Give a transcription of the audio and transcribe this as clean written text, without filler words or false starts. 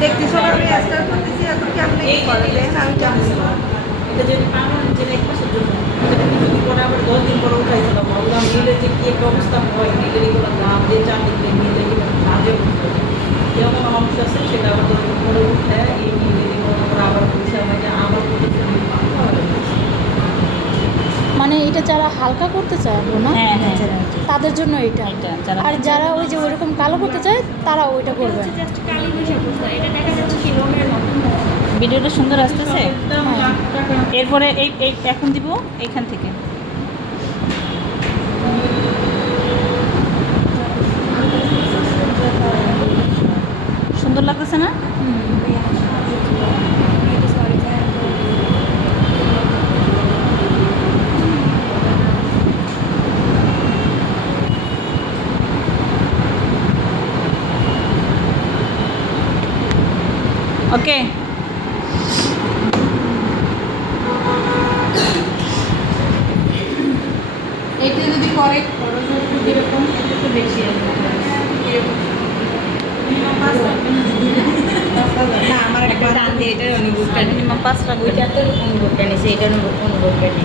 দেখতেছো আমি স্টার্ট করতেছি এখন কি আপনি কি করেন দেখেন আমি জানি না এটা যদি পার্মানেন্ট যে এক মাসের জন্য যদি পরে আবার 10 দিন পরে উঠাইতে হবে বললাম মিলে যে কি একটা অবস্থা হয় মিলের এগুলো দাম দিয়ে 4 দিন মিলে কি কাজে করতে হবে যেমন অংশ আছে সেটা আবার 10 দিন পরে উঠে এই মিলে এগুলো আবার পয়সা হয় যে আবার মানে এটা যারা হালকা করতে চায় না হ্যাঁ হ্যাঁ তাদের জন্য এটা আর যারা ওই যে ওইরকম কালো করতে চায় তারা ওইটা করবে। জাস্ট কালি বসে করতে এটা দেখা যাচ্ছে কি রঙের মতো ভিডিওটা সুন্দর আসতেছে। এরপরে এই এই এখন দিব এইখান থেকে সুন্দর লাগতেছে না? ওকে এটা যদি করে এরকম একটু বেশি আসবে না আমার একটা টান দিয়ে এটার অনুভবটা মিনিমাম 5 রাখবেন। ওইটাতে অনুভবটা নিছে এটার অনুভবটা নেই